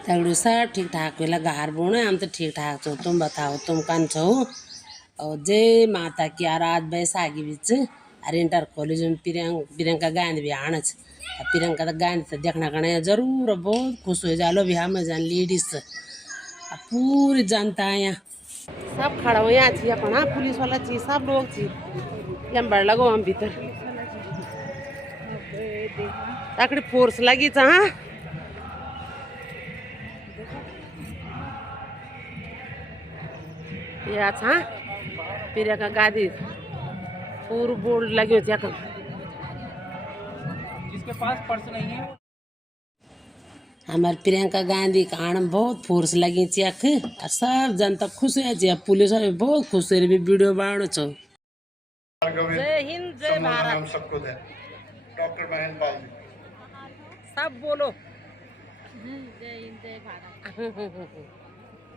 तगड़ू सब ठीक ठाक वेला घर बोने हम तो ठीक ठाक छो। तुम बताओ तुम कन छो? और जय माता की आराध बैसाखी बीच अरे इंटर कॉलेज में प्रियंका गांधी भी आना प्रियंका गांधी तो देखना कने जरूर बहुत खुश हो जालो भी हम जान लेडीज पूरी जनता यहाँ सब खड़ा हो यहाँ थी अपन पुलिस वाला थी सब लोग थी यहाँ बढ़ लगो हम भीतर तकड़ी फोर्स लगी था। या था प्रियंका गांधी पूरा बोर्ड लगे होते हैं जिसके पास पर्स नहीं है। हमारे प्रियंका गांधी का आने बहुत फोर्स लगी चेक और सब जनता खुश है पुलिस वाले बहुत खुश है वीडियो बनाओ छो। जय हिंद जय भारत हम सबको दे डॉक्टर महेंद्र पाल सब बोलो जय हिंद जय भारत।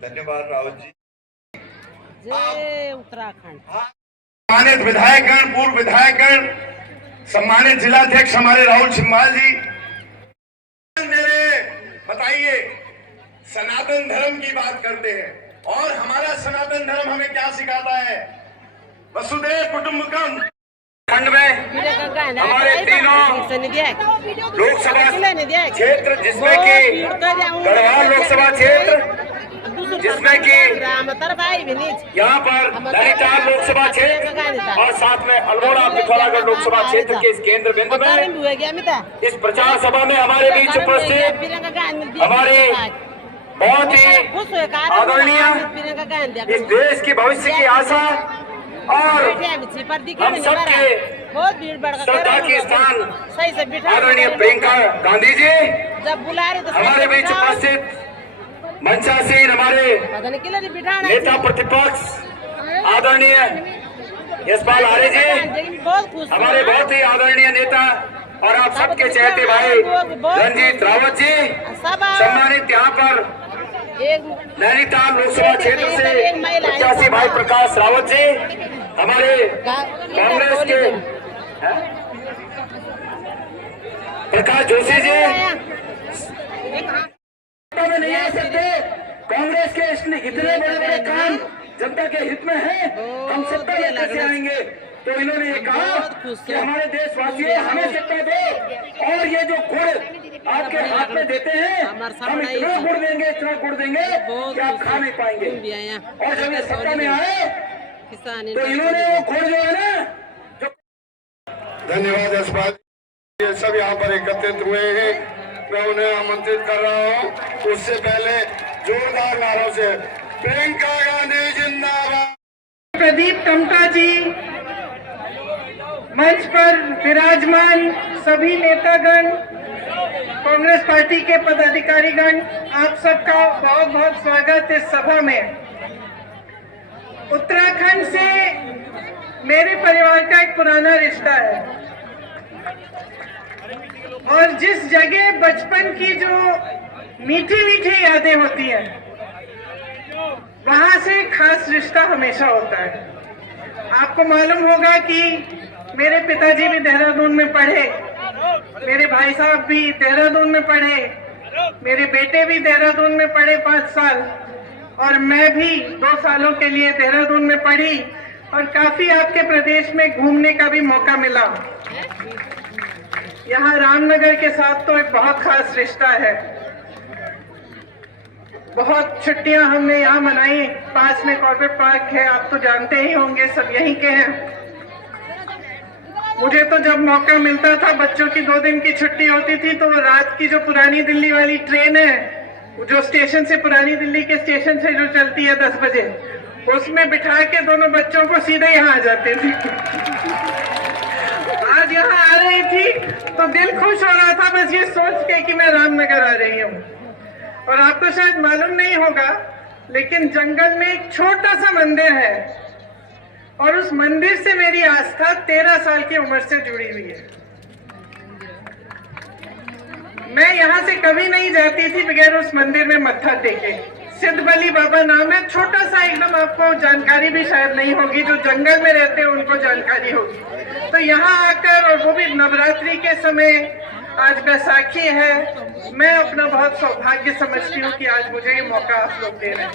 धन्यवाद रावत जी। जय उत्तराखंड। सम्मानित विधायकगण पूर्व विधायकगण सम्मानित जिलाध्यक्ष हमारे राहुल सिम्बाल जी बताइए सनातन धर्म की बात करते हैं और हमारा सनातन धर्म हमें क्या सिखाता है? वसुधैव कुटुंबकम खंड में हमारे तीनों लोकसभा क्षेत्र जिसमें कि गढ़वाल लोकसभा क्षेत्र जिसमें कि यहाँ पर नैनीताल लोकसभा क्षेत्र और साथ में अल्मोड़ा पिथौरागढ़ लोकसभा क्षेत्र के इस केंद्र बिंदु में इस प्रचार सभा में हमारे बीच उपस्थित हमारे बहुत ही आदरणीय इस देश की भविष्य की आशा और हम सबके श्रद्धा की स्थान आदरणीय प्रियंका गांधी जी हमारे बीच उपस्थित मंचासीन हमारे नेता प्रतिपक्ष आदरणीय यशपाल आर्य जी हमारे बहुत ही आदरणीय नेता और आप सबके चहेते भाई रंजीत रावत जी सम्मानित यहाँ पर नैनीताल लोकसभा क्षेत्र से प्रत्याशी भाई प्रकाश रावत जी हमारे कांग्रेस के प्रकाश जोशी जी में नहीं आ सकते। कांग्रेस के इतने बड़े बड़े काम जनता के हित में है हम सत्ता में कैसे आएंगे? तो इन्होंने ये कहा कि हमारे देशवासी हमें सत्ता दो और ये जो गुड़ आपके हाथ में देते हैं हम इतना गुड़ देंगे कि आप खा नहीं पाएंगे। और जब ये सत्ता में आए तो इन्होंने वो गुड़ जो है ना जो धन्यवाद यशपाल ये सब यहाँ पर एकत्रित हुए हैं मैं उन्हें आमंत्रित कर रहा हूँ। उससे पहले जोरदार नारों से प्रियंका गांधी जिंदाबाद। प्रदीप टमटा जी मंच पर विराजमान सभी नेतागण कांग्रेस पार्टी के पदाधिकारीगण आप सबका बहुत बहुत स्वागत इस सभा में। उत्तराखंड से मेरे परिवार का एक पुराना रिश्ता है और जिस जगह बचपन की जो मीठी मीठी यादें होती हैं वहां से खास रिश्ता हमेशा होता है। आपको मालूम होगा कि मेरे पिताजी भी देहरादून में पढ़े, मेरे भाई साहब भी देहरादून में पढ़े, मेरे बेटे भी देहरादून में पढ़े 5 साल और मैं भी 2 सालों के लिए देहरादून में पढ़ी और काफी आपके प्रदेश में घूमने का भी मौका मिला। यहाँ रामनगर के साथ तो एक बहुत खास रिश्ता है। बहुत छुट्टियां हमने यहाँ मनाई। पास में कॉर्बेट पार्क है, आप तो जानते ही होंगे, सब यहीं के हैं। मुझे तो जब मौका मिलता था, बच्चों की 2 दिन की छुट्टी होती थी तो रात की जो पुरानी दिल्ली वाली ट्रेन है जो स्टेशन से पुरानी दिल्ली के स्टेशन से जो चलती है 10 बजे उसमें बिठा के दोनों बच्चों को सीधे यहाँ आ जाते थे। आज यहाँ आ रही थी तो दिल खुश हो रहा था बस ये सोच के कि मैं रामनगर आ रही हूँ। और आपको शायद मालूम नहीं होगा लेकिन जंगल में एक छोटा सा मंदिर है और उस मंदिर से मेरी आस्था 13 साल की उम्र से जुड़ी हुई है। मैं यहाँ से कभी नहीं जाती थी बगैर उस मंदिर में मत्था टेके। सिद्ध बली बाबा नाम है, छोटा सा एकदम, आपको जानकारी भी शायद नहीं होगी, जो जंगल में रहते हैं उनको जानकारी होगी। तो यहाँ आकर और वो भी नवरात्रि के समय आज बैसाखी है। मैं अपना बहुत सौभाग्य समझती हूँ कि आज मुझे ये मौका आप लोग दे रहे हैं।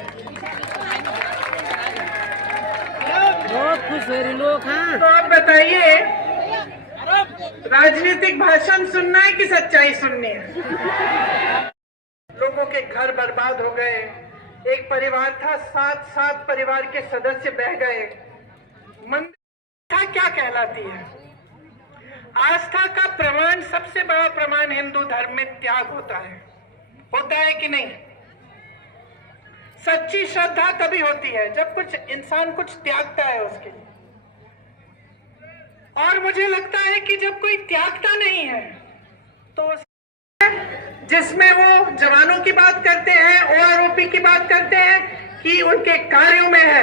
बहुत खुश हो रहे लोग। हाँ, तो आप बताइए, राजनीतिक भाषण सुनना है कि सच्चाई सुननी है? लोगों के घर बर्बाद हो गए। एक परिवार था, 7 परिवार के सदस्य बह गए। मंदिर क्या कहलाती है? आस्था का प्रमाण, सबसे बड़ा प्रमाण हिंदू धर्म में त्याग होता है कि नहीं? सच्ची श्रद्धा तभी होती है जब कुछ इंसान कुछ त्यागता है उसके लिए। और मुझे लगता है कि जब कोई त्यागता नहीं है तो जिसमें वो जवानों की बात करते हैं, OROP की बात करते हैं कि उनके कार्यों में है।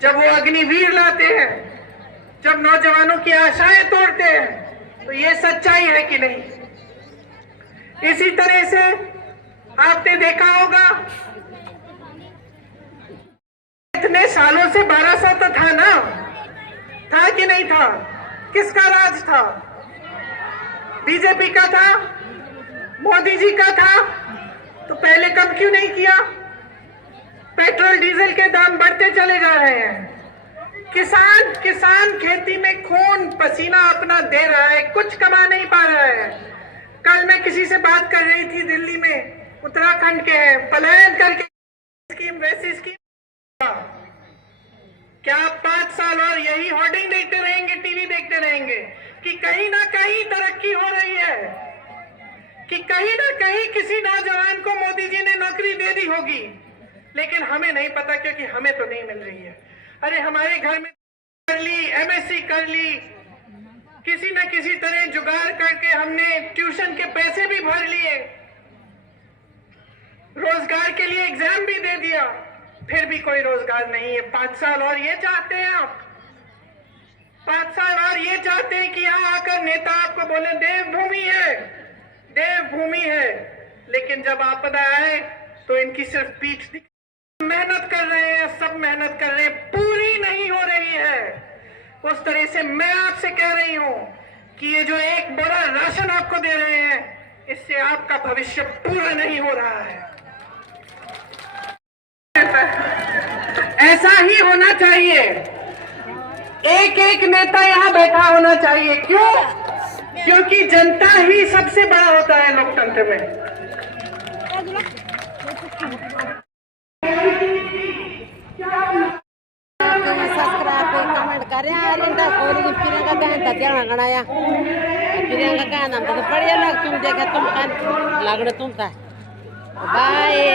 जब वो अग्निवीर लाते हैं, जब नौजवानों की आशाएं तोड़ते हैं, तो ये सच्चाई है कि नहीं? इसी तरह से आपने देखा होगा, इतने सालों से 1200 तो था ना, था कि नहीं था? किसका राज था? बीजेपी का था? मोदी जी का था? तो पहले कम क्यों नहीं किया? पेट्रोल डीजल के दाम बढ़ते चले जा रहे हैं। किसान खेती में खून पसीना अपना दे रहा है, कुछ कमा नहीं पा रहा है। कल मैं किसी से बात कर रही थी, दिल्ली में, उत्तराखंड के हैं, पलायन करके स्कीम, वैसी स्कीम। क्या आप 5 साल और यही होर्डिंग देखते रहेंगे, टीवी देखते रहेंगे कि कहीं ना कहीं तरक्की हो रही है, कि कहीं ना कहीं किसी नौजवान को मोदी जी ने नौकरी दे दी होगी, लेकिन हमें नहीं पता क्योंकि हमें तो नहीं मिल रही है। अरे हमारे घर में कर ली, MSc कर ली, किसी न किसी तरह जुगाड़ करके हमने ट्यूशन के पैसे भी भर लिए, रोजगार के लिए एग्जाम भी दे दिया, फिर भी कोई रोजगार नहीं है। 5 साल और ये चाहते हैं आप? 5 साल और ये चाहते हैं कि यहाँ आकर नेता आपको बोले देवभूमि है, देवभूमि है, लेकिन जब आपदा आए तो इनकी सिर्फ पीठ दिख। मेहनत कर रहे हैं, सब मेहनत कर रहे हैं, पूरी नहीं हो रही है। उस तरह से मैं आपसे कह रही हूं कि ये जो एक बड़ा राशन आपको दे रहे हैं, इससे आपका भविष्य पूरा नहीं हो रहा है। ऐसा ही होना चाहिए। एक नेता यहाँ बैठा होना चाहिए। क्यों? क्योंकि जनता ही सबसे बड़ा होता है लोकतंत्र में। सब्सक्राइब कमेंट करें। प्रियंका गान था त्या गणाया, प्रियंका गान हम तो बढ़िया लग, तुम देखा तुम लगड़े तुम था। बाय।